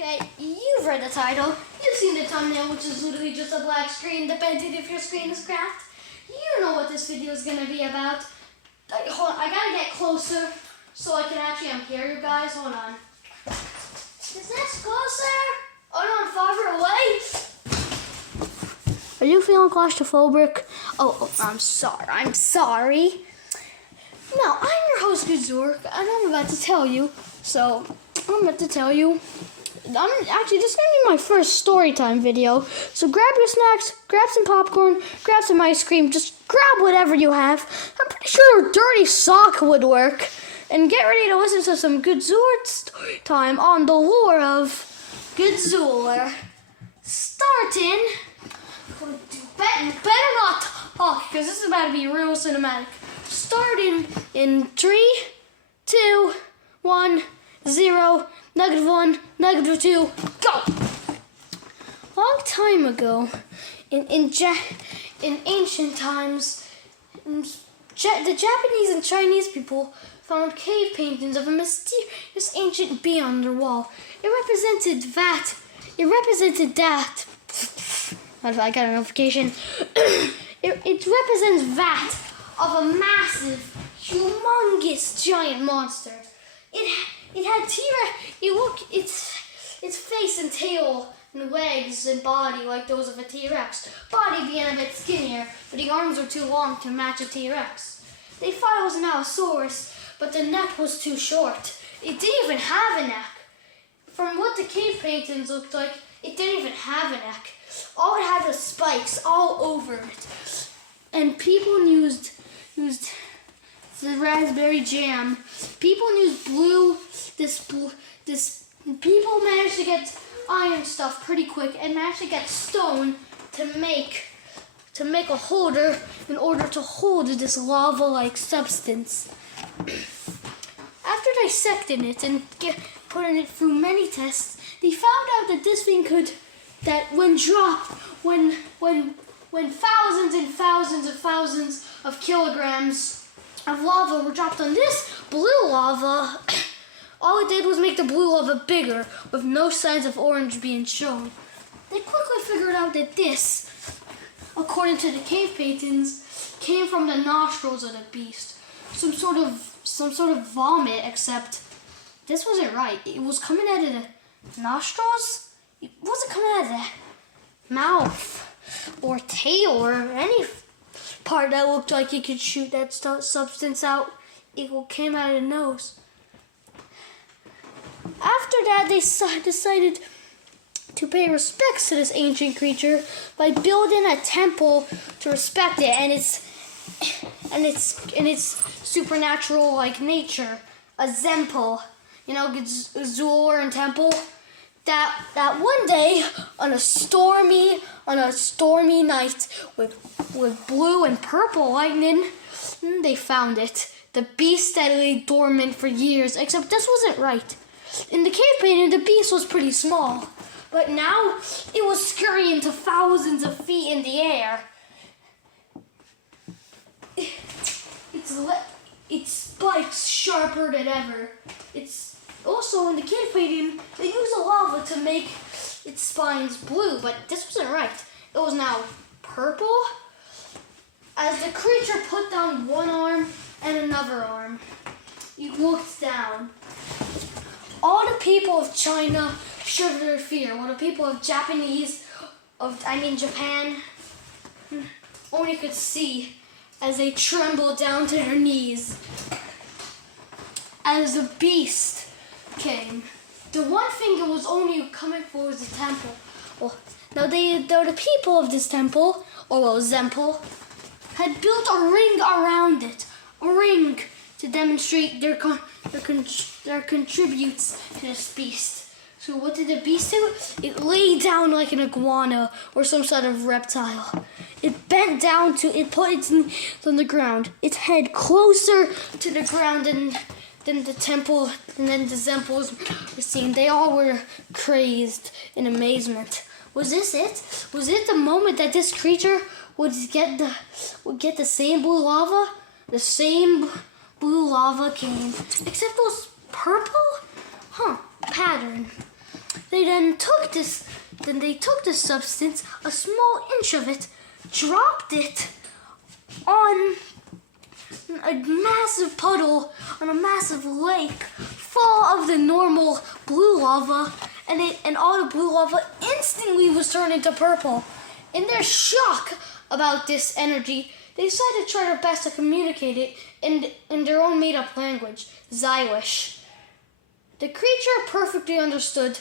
Okay, you've read the title, you've seen the thumbnail, which is literally just a black screen, depending if your screen is cracked. You know what this video is going to be about. Hold on, I gotta get closer so I can actually hear you guys. Hold on. Is this closer? Oh no, farther away. Are you feeling claustrophobic? Oh, I'm sorry. Now, I'm your host, Gazork, and I'm about to tell you. I'm actually, this is going to be my first story time video. So grab your snacks, grab some popcorn, grab some ice cream, just grab whatever you have. I'm pretty sure a dirty sock would work. And get ready to listen to some Gazork story time on the lore of Gazor. Starting, better not talk, because this is about to be real cinematic. Starting in 3, 2, 1, 0, -1, -2, go! Long time ago, in ancient times, the Japanese and Chinese people found cave paintings of a mysterious ancient being on their wall. It represented that. I got a notification. It represents that of a massive, humongous, giant monster. It had its face and tail and legs and body like those of a T-Rex. Body being a bit skinnier, but the arms were too long to match a T-Rex. They thought it was an Allosaurus, but the neck was too short. It didn't even have a neck. From what the cave paintings looked like, it didn't even have a neck. All it had was spikes all over it. And people used the raspberry jam. People used people managed to get iron stuff pretty quick and managed to get stone to make a holder in order to hold this lava-like substance. After dissecting it and putting it through many tests, they found out that this thing when dropped, when thousands and thousands of kilograms of lava were dropped on this blue lava, all it did was make the blue lava bigger, with no signs of orange being shown. They quickly figured out that this, according to the cave paintings, came from the nostrils of the beast. Some sort of vomit, except this wasn't right. It was coming out of the nostrils. It wasn't coming out of the mouth or tail or any part that looked like it could shoot that substance out. It came out of the nose. After that, they decided to pay respects to this ancient creature by building a temple to respect it and its supernatural like nature, a Zemple. You know, Gazor and temple. That one day on a stormy night with blue and purple lightning, they found it. The beast that lay dormant for years, except this wasn't right. In the cave painting, the beast was pretty small, but now it was scurrying to thousands of feet in the air. Its spikes sharper than ever. It's also in the cave painting, they used a lava to make its spines blue, but this wasn't right. It was now purple. As the creature put down one arm and another arm, it looked down. All the people of China shivered their fear, while the people of Japan only could see as they trembled down to their knees. As the beast came, the one thing it was only coming for was the temple. Well, now the people of this temple, or Zemple, had built a ring around it, a ring to demonstrate their contributes to this beast. So what did the beast do? It lay down like an iguana or some sort of reptile. It bent down it put its knees on the ground, its head closer to the ground than the temple, and then the Zemples were seen. They all were crazed in amazement. Was this it? Was it the moment that this creature would get the same blue lava? The same blue lava came, except it was purple? Pattern. The they took this substance, a small inch of it, dropped it on a massive puddle, on a massive lake full of the normal blue lava, and all the blue lava instantly was turned into purple. In their shock about this energy, they decided to try their best to communicate it in their own made-up language, Zywish. The creature perfectly understood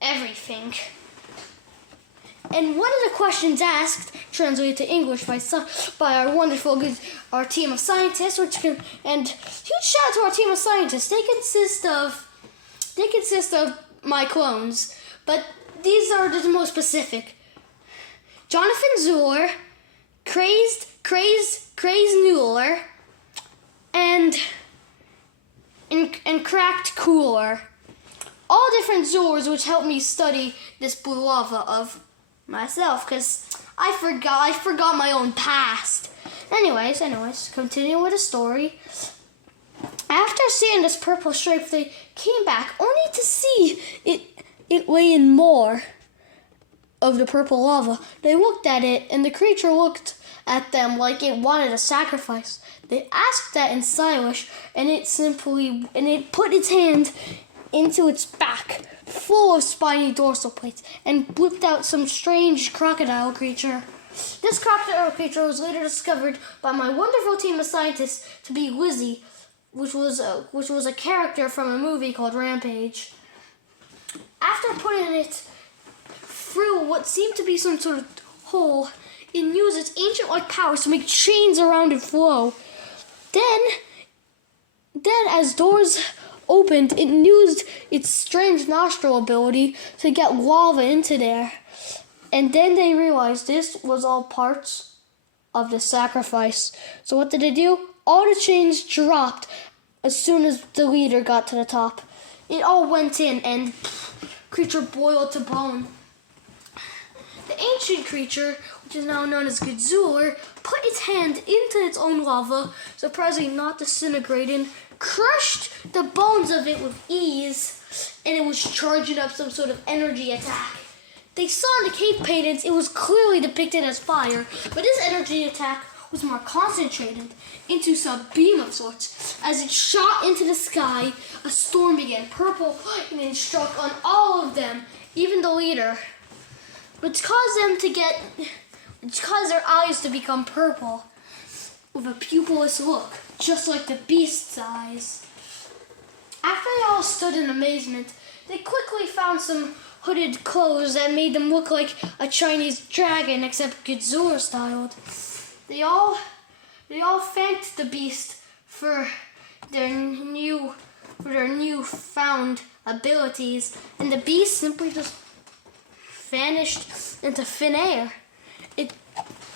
everything. And one of the questions asked, translated to English by our wonderful our team of scientists, and huge shout out to our team of scientists. They consist of my clones, but these are the most specific. Jonathan Zuler, Crazed Nuller, and Cracked Cooler. All different Zulers which helped me study this blue lava of myself, because I forgot my own past. Anyways, continue with the story. After seeing this purple stripe, they came back only to see it weighing more of the purple lava. They looked at it, and the creature looked at them like it wanted a sacrifice. They asked that in Zywish, and it put its hand into its back, full of spiny dorsal plates, and whipped out some strange crocodile creature. This crocodile creature was later discovered by my wonderful team of scientists to be Lizzie, which was a character from a movie called Rampage. After putting it through what seemed to be some sort of hole, it used its ancient-like powers to make chains around it flow. Then as doors opened, it used its strange nostril ability to get lava into there. And then they realized this was all parts of the sacrifice. So what did they do? All the chains dropped as soon as the leader got to the top. It all went in, and creature boiled to bone. The ancient creature, which is now known as Godzooler, put its hand into its own lava, surprisingly not disintegrating, crushed the bones of it with ease, and it was charging up some sort of energy attack. They saw in the cave paintings it was clearly depicted as fire, but this energy attack was more concentrated into some beam of sorts. As it shot into the sky, a storm began. Purple lightning struck on all of them, even the leader, which caused their eyes to become purple, with a pupilless look, just like the beast's eyes. After they all stood in amazement, they quickly found some hooded clothes that made them look like a Chinese dragon, except Godzilla styled. They all thanked the beast for their newfound abilities, and the beast simply just vanished into thin air.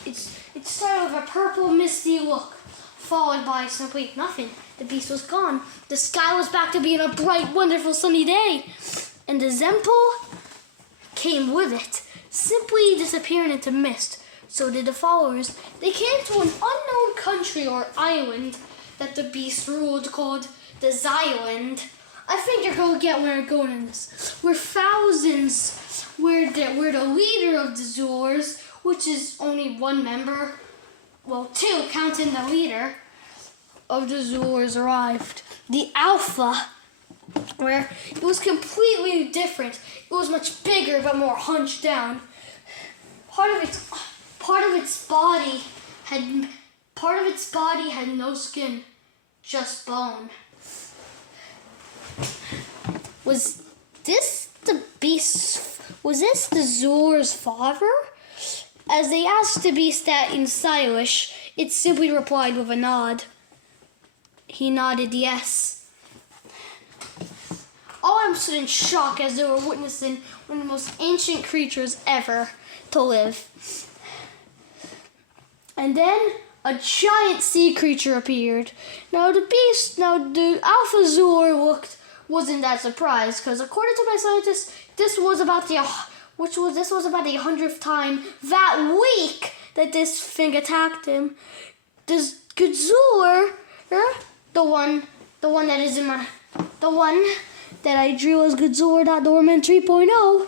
It started with a purple misty look, followed by simply nothing. The beast was gone. The sky was back to being a bright, wonderful, sunny day, and the Zempel came with it, simply disappearing into mist. So did the followers. They came to an unknown country or island that the beast ruled, called the Zyland. I think you're going to get where I'm going in this. Where the leader of the Zulers, which is only one member, well, two counting the leader of the Zulers, arrived. The Alpha, where it was completely different. It was much bigger but more hunched down. Part of its body had no skin, just bone. Was this the Zulers' father? As they asked the beast that in Zywish, it simply replied with a nod. He nodded yes. All of them stood in shock as they were witnessing one of the most ancient creatures ever to live. And then a giant sea creature appeared. The Alpha Zuler wasn't that surprised, because according to my scientists, this was about the 100th time that week that this thing attacked him. This Godzooler, the one that I drew as Godzilla.Norman 3.0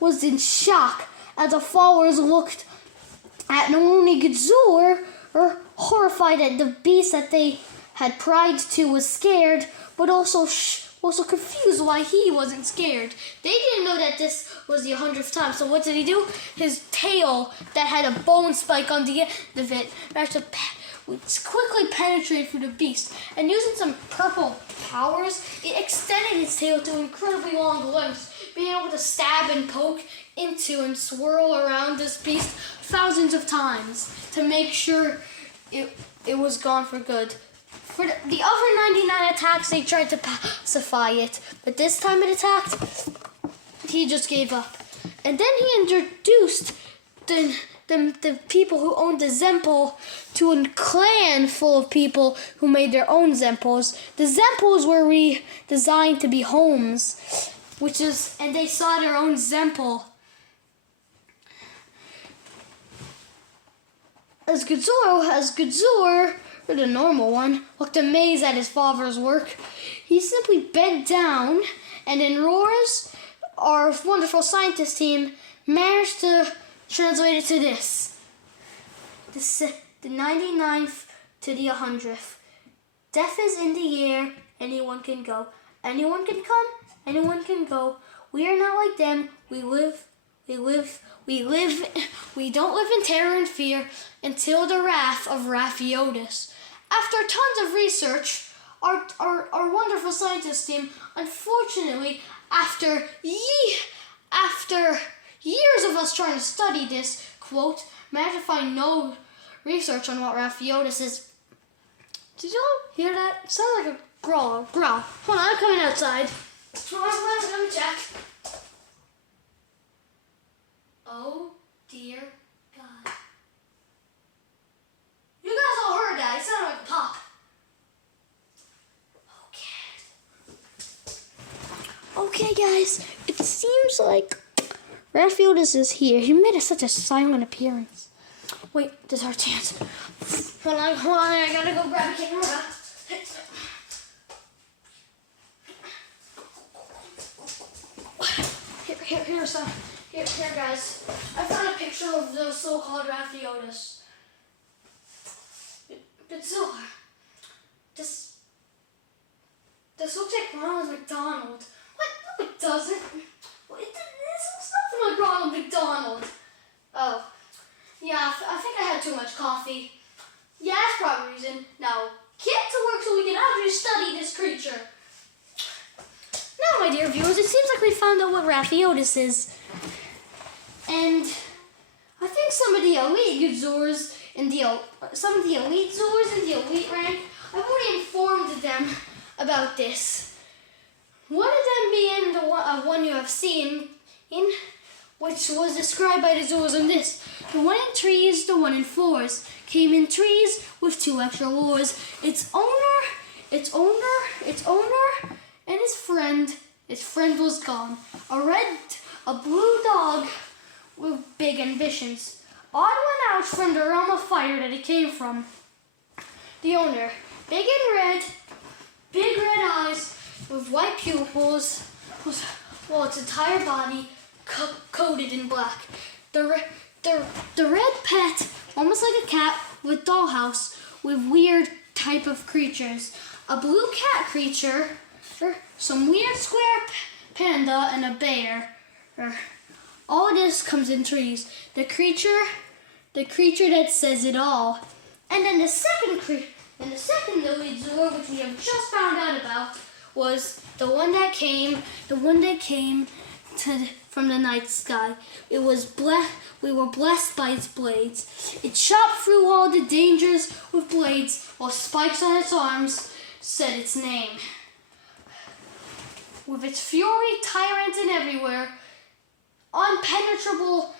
was in shock as the followers looked at not only Godzilla, horrified at the beast that they had pried to was scared, but also confused why he wasn't scared. They didn't know that this was the 100th time. So what did he do? His tail that had a bone spike on the end of it managed to quickly penetrate through the beast. And using some purple powers, it extended its tail to incredibly long lengths, being able to stab and poke into and swirl around this beast thousands of times to make sure it was gone for good. For the other 99 attacks, they tried to pacify it, but this time it attacked, he just gave up. And then he introduced the people who owned the Zempel to a clan full of people who made their own Zempels. The Zempels were redesigned to be homes, and they saw their own Zempel. As Godzilla, or the normal one, looked amazed at his father's work. He simply bent down, and in roars, our wonderful scientist team managed to translate it to this. The 99th to the 100th. Death is in the air, anyone can go. Anyone can come, anyone can go. We are not like them, we don't live in terror and fear until the wrath of Raphiotis. After tons of research, our wonderful scientist team, unfortunately, after years of us trying to study this, quote, managed to find no research on what Raphiotis is. Did you all hear that? It sounded like a growl. Hold on, I'm coming outside. Let me check. Oh, dear God. You guys all heard that. It sounded like a pop. Okay, guys. It seems like Raphiotis is here. He made such a silent appearance. Wait, this is our chance. Hold on. I gotta go grab a camera. Here, guys. I found a picture of the so-called Raphiotis. Godzilla. This looks like Ronald McDonald. What? No, it doesn't. This looks nothing like Ronald McDonald. Oh. Yeah, I think I had too much coffee. Yeah, that's probably the reason. Now, get to work so we can actually study this creature. Now, my dear viewers, it seems like we found out what Raphiotis is. And I think some of the elite Godzillas and some of the elite Zors in the elite rank, I've already informed them about this. One of them being the one you have seen, which was described by the Zors in this. The one in trees, the one in floors, came in trees with 2 extra floors. Its owner, and his friend was gone. A blue dog with big ambitions. Odd one out from the realm of fire that it came from. The owner, big red eyes with white pupils, while its entire body coated in black. The red pet, almost like a cat with dollhouse, with weird type of creatures. A blue cat creature, some weird square panda, and a bear. All this comes in trees. The creature that says it all. And then the second Lily Zor, which we have just found out about, was the one that came from the night sky. We were blessed by its blades. It chopped through all the dangers with blades, while spikes on its arms said its name. With its fury, tyrant and everywhere, unpenetrable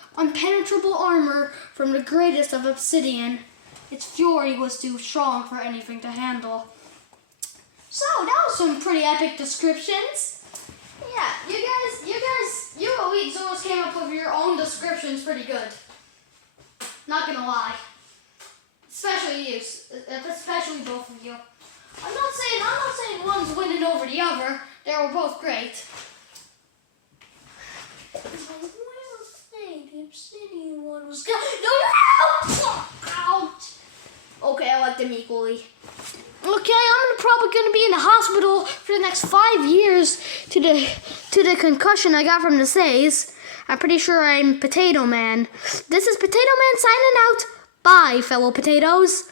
armor from the greatest of obsidian, its fury was too strong for anything to handle. So that was some pretty epic descriptions. Yeah, you elite Zors came up with your own descriptions pretty good. Not gonna lie. Especially both of you. I'm not saying one's winning over the other, They were both great. Ouch. Okay, I like them equally. Okay, I'm probably gonna be in the hospital for the next 5 years to the concussion I got from the Says. I'm pretty sure I'm Potato Man. This is Potato Man signing out. Bye, fellow potatoes.